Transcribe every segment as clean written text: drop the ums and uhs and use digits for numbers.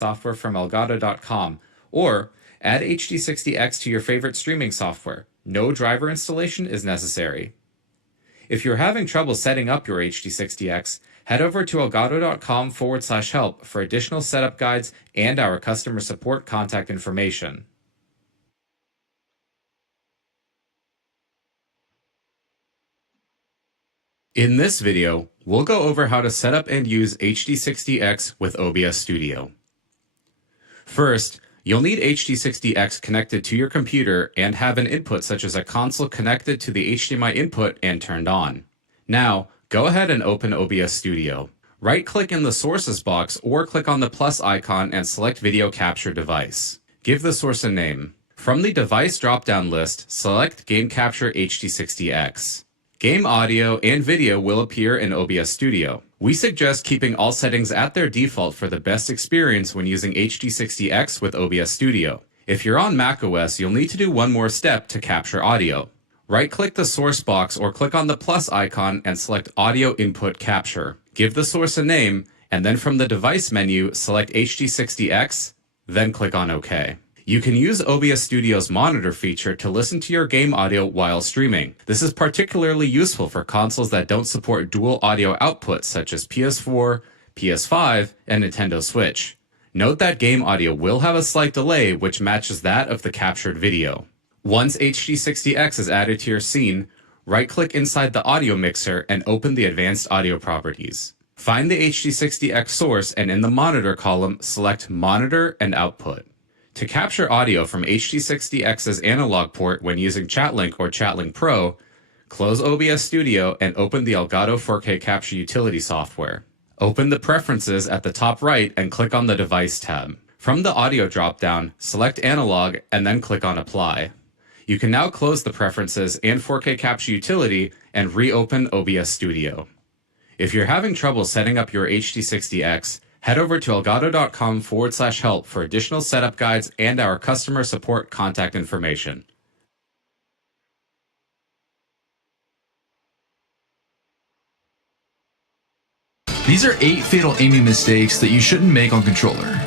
software from elgato.com, or add HD60X to your favorite streaming software. No driver installation is necessary. If you're having trouble setting up your HD60X, head over to elgato.com/help for additional setup guides and our customer support contact information. In this video, we'll go over how to set up and use HD60X with OBS Studio. First, you'll need HD60X connected to your computer and have an input such as a console connected to the HDMI input and turned on. Now, go ahead and open OBS Studio. Right-click in the Sources box or click on the plus icon and select Video Capture Device. Give the source a name. From the Device drop-down list, select Game Capture HD60X. Game audio and video will appear in OBS Studio. We suggest keeping all settings at their default for the best experience when using HD60X with OBS Studio. If you're on macOS, you'll need to do one more step to capture audio. Right-click the source box or click on the plus icon and select Audio Input Capture. Give the source a name, and then from the Device menu, select HD60X, then click on OK. You can use OBS Studio's monitor feature to listen to your game audio while streaming. This is particularly useful for consoles that don't support dual audio outputs such as PS4, PS5, and Nintendo Switch. Note that game audio will have a slight delay which matches that of the captured video. Once HD60X is added to your scene, right-click inside the audio mixer and open the advanced audio properties. Find the HD60X source and in the monitor column, select Monitor and Output. To capture audio from HD60X's analog port when using ChatLink or ChatLink Pro, close OBS Studio and open the Elgato 4K Capture Utility software. Open the Preferences at the top right and click on the Device tab. From the audio dropdown, select Analog and then click on Apply. You can now close the Preferences and 4K Capture Utility and reopen OBS Studio. If you're having trouble setting up your HD60X, head over to elgato.com/help for additional setup guides and our customer support contact information. These are 8 fatal aiming mistakes that you shouldn't make on controller.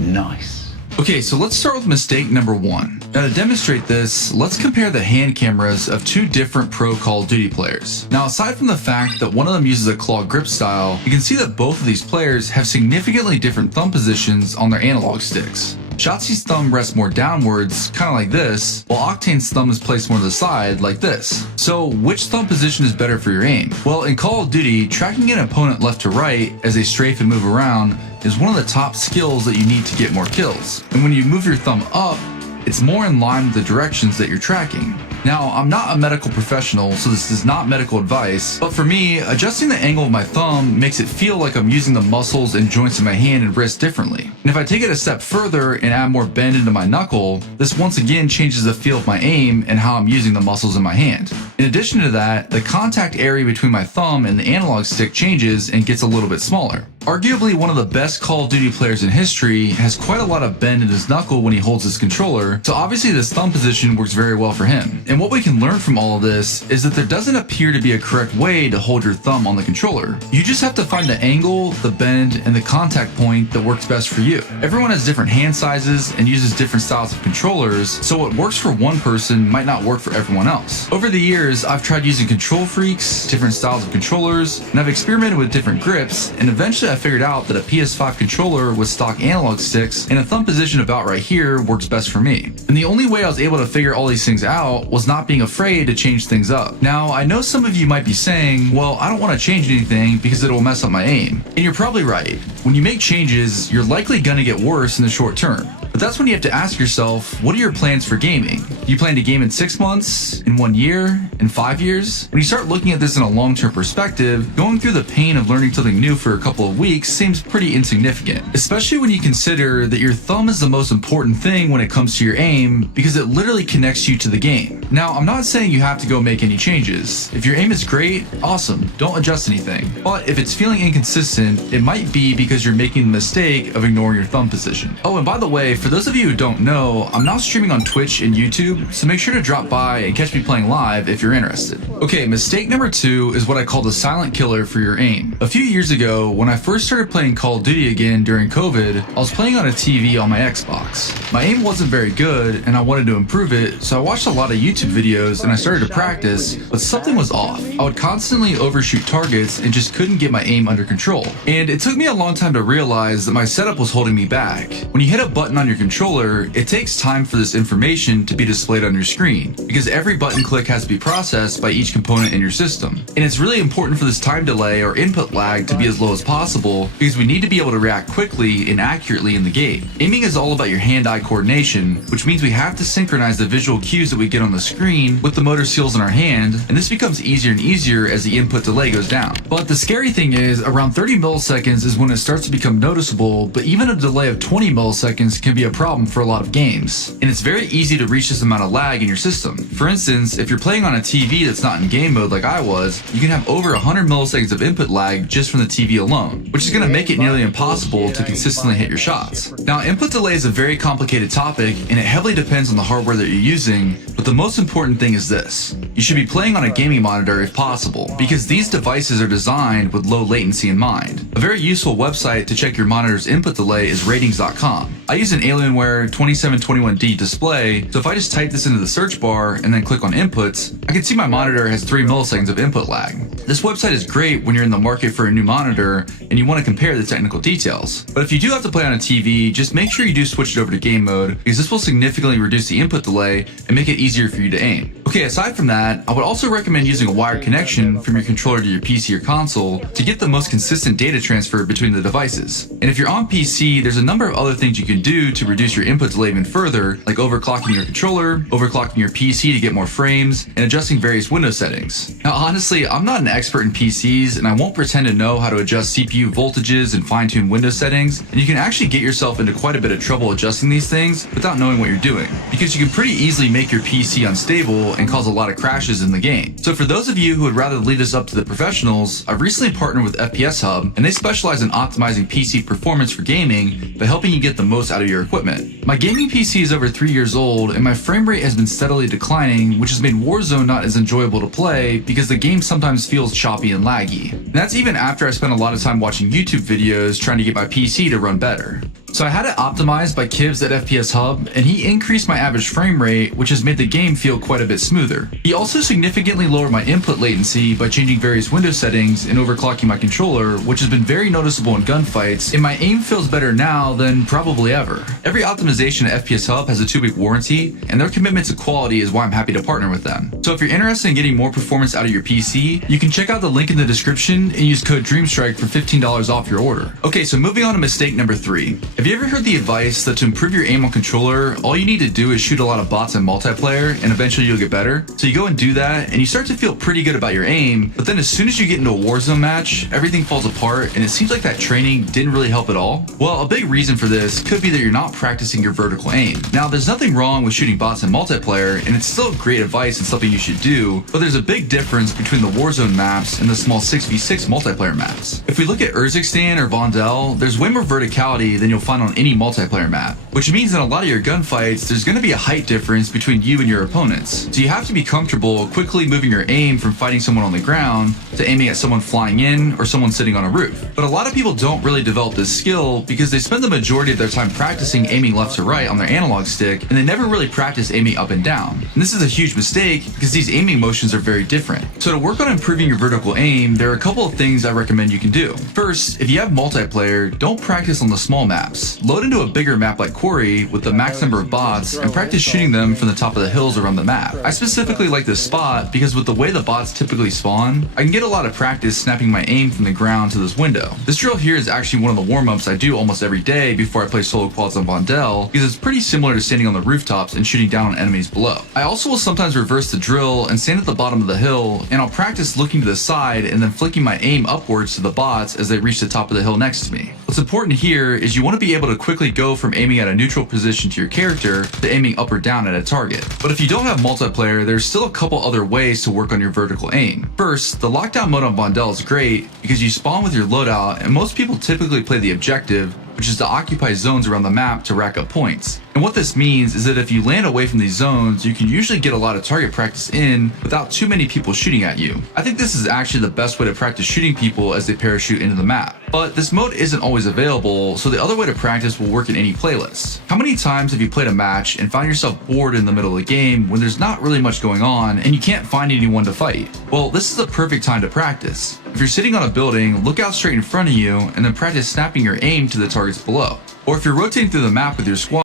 Nice. Okay, so let's start with mistake number 1. Now to demonstrate this, let's compare the hand cameras of 2 different pro Call of Duty players. Now aside from the fact that one of them uses a claw grip style, you can see that both of these players have significantly different thumb positions on their analog sticks. Shotzi's thumb rests more downwards, kind of like this, while Octane's thumb is placed more to the side, like this. So which thumb position is better for your aim? Well, in Call of Duty, tracking an opponent left to right as they strafe and move around is one of the top skills that you need to get more kills. And when you move your thumb up, it's more in line with the directions that you're tracking. Now, I'm not a medical professional, so this is not medical advice, but for me, adjusting the angle of my thumb makes it feel like I'm using the muscles and joints in my hand and wrist differently. And if I take it a step further and add more bend into my knuckle, this once again changes the feel of my aim and how I'm using the muscles in my hand. In addition to that, the contact area between my thumb and the analog stick changes and gets a little bit smaller. Arguably one of the best Call of Duty players in history has quite a lot of bend in his knuckle when he holds his controller, so obviously this thumb position works very well for him. And what we can learn from all of this is that there doesn't appear to be a correct way to hold your thumb on the controller. You just have to find the angle, the bend, and the contact point that works best for you. Everyone has different hand sizes and uses different styles of controllers, so what works for one person might not work for everyone else. Over the years, I've tried using Control Freaks, different styles of controllers, and I've experimented with different grips, and eventually I figured out that a PS5 controller with stock analog sticks and a thumb position about right here works best for me. And the only way I was able to figure all these things out was not being afraid to change things up. Now, I know some of you might be saying, well, I don't want to change anything because it'll mess up my aim. And you're probably right. When you make changes, you're likely going to get worse in the short term. But that's when you have to ask yourself, what are your plans for gaming? Do you plan to game in 6 months, in 1 year, in 5 years? When you start looking at this in a long-term perspective, going through the pain of learning something new for a couple of weeks seems pretty insignificant, especially when you consider that your thumb is the most important thing when it comes to your aim because it literally connects you to the game. Now, I'm not saying you have to go make any changes. If your aim is great, awesome, don't adjust anything. But if it's feeling inconsistent, it might be because you're making the mistake of ignoring your thumb position. Oh, and by the way, for for those of you who don't know, I'm now streaming on Twitch and YouTube, so make sure to drop by and catch me playing live if you're interested. Okay, mistake number 2 is what I call the silent killer for your aim. A few years ago, when I first started playing Call of Duty again during COVID, I was playing on a TV on my Xbox. My aim wasn't very good and I wanted to improve it, so I watched a lot of YouTube videos and I started to practice, but something was off. I would constantly overshoot targets and just couldn't get my aim under control. And it took me a long time to realize that my setup was holding me back. When you hit a button on your controller, it takes time for this information to be displayed on your screen, because every button click has to be processed by each component in your system. And it's really important for this time delay or input lag to be as low as possible, because we need to be able to react quickly and accurately in the game. Aiming is all about your hand-eye coordination, which means we have to synchronize the visual cues that we get on the screen with the motor skills in our hand, and this becomes easier and easier as the input delay goes down. But the scary thing is, around 30 milliseconds is when it starts to become noticeable, but even a delay of 20 milliseconds can be a problem for a lot of games. And it's very easy to reach this amount of lag in your system. For instance, if you're playing on a TV that's not in game mode like I was, you can have over 100 milliseconds of input lag just from the TV alone, which is going to make it nearly impossible to consistently hit your shots. Now, input delay is a very complicated topic, and it heavily depends on the hardware that you're using, but the most important thing is this: you should be playing on a gaming monitor if possible, because these devices are designed with low latency in mind. A very useful website to check your monitor's input delay is ratings.com. I use an Alienware 2721D display, so if I just type this into the search bar and then click on inputs, I can see my monitor has 3 milliseconds of input lag. This website is great when you're in the market for a new monitor and you want to compare the technical details. But if you do have to play on a TV, just make sure you do switch it over to game mode, because this will significantly reduce the input delay and make it easier for you to aim. Okay, aside from that, I would also recommend using a wired connection from your controller to your PC or console to get the most consistent data transfer between the devices. And if you're on PC, there's a number of other things you can do to reduce your input delay even further, like overclocking your controller, overclocking your PC to get more frames, and adjusting various Windows settings. Now, honestly, I'm not an expert in PCs, and I won't pretend to know how to adjust CPU voltages and fine-tune Windows settings, and you can actually get yourself into quite a bit of trouble adjusting these things without knowing what you're doing, because you can pretty easily make your PC unstable and cause a lot of crashes in the game. So for those of you who would rather leave this up to the professionals, I've recently partnered with FPS Hub, and they specialize in optimizing PC performance for gaming by helping you get the most out of your equipment. My gaming PC is over 3 years old, and my frame rate has been steadily declining, which has made Warzone not as enjoyable to play because the game sometimes feels choppy and laggy. And that's even after I spent a lot of time watching YouTube videos trying to get my PC to run better. So I had it optimized by Kibs at FPS Hub, and he increased my average frame rate, which has made the game feel quite a bit smoother. He also significantly lowered my input latency by changing various Windows settings and overclocking my controller, which has been very noticeable in gunfights, and my aim feels better now than probably ever. Every optimization at FPS Hub has a 2-week warranty, and their commitment to quality is why I'm happy to partner with them. So if you're interested in getting more performance out of your PC, you can check out the link in the description and use code DREAMSTRIKE for $15 off your order. Okay, so moving on to mistake number 3. Have you ever heard the advice that to improve your aim on controller, all you need to do is shoot a lot of bots in multiplayer and eventually you'll get better? So you go and do that and you start to feel pretty good about your aim, but then as soon as you get into a Warzone match, everything falls apart and it seems like that training didn't really help at all? Well, a big reason for this could be that you're not practicing your vertical aim. Now, there's nothing wrong with shooting bots in multiplayer, and it's still great advice and something you should do, but there's a big difference between the Warzone maps and the small 6v6 multiplayer maps. If we look at Urzikstan or Vondel, there's way more verticality than you'll find on any multiplayer map, which means in a lot of your gunfights, there's going to be a height difference between you and your opponents. So you have to be comfortable quickly moving your aim from fighting someone on the ground to aiming at someone flying in or someone sitting on a roof. But a lot of people don't really develop this skill because they spend the majority of their time practicing aiming left to right on their analog stick, and they never really practice aiming up and down. And this is a huge mistake because these aiming motions are very different. So to work on improving your vertical aim, there are a couple of things I recommend you can do. First, if you have multiplayer, don't practice on the small maps. Load into a bigger map like Quarry with the max number of bots and practice shooting them from the top of the hills around the map. I specifically like this spot because with the way the bots typically spawn, I can get a lot of practice snapping my aim from the ground to this window. This drill here is actually one of the warm-ups I do almost every day before I play solo quads on Vondel because it's pretty similar to standing on the rooftops and shooting down on enemies below. I also will sometimes reverse the drill and stand at the bottom of the hill, and I'll practice looking to the side and then flicking my aim upwards to the bots as they reach the top of the hill next to me. What's important here is you want to be able to quickly go from aiming at a neutral position to your character to aiming up or down at a target. But if you don't have multiplayer, there's still a couple other ways to work on your vertical aim. First, the lockdown mode on Vondel is great because you spawn with your loadout, and most people typically play the objective, which is to occupy zones around the map to rack up points. And what this means is that if you land away from these zones, you can usually get a lot of target practice in without too many people shooting at you. I think this is actually the best way to practice shooting people as they parachute into the map. But this mode isn't always available, so the other way to practice will work in any playlist. How many times have you played a match and found yourself bored in the middle of the game when there's not really much going on and you can't find anyone to fight? Well, this is the perfect time to practice. If you're sitting on a building, look out straight in front of you and then practice snapping your aim to the targets below. Or if you're rotating through the map with your squad,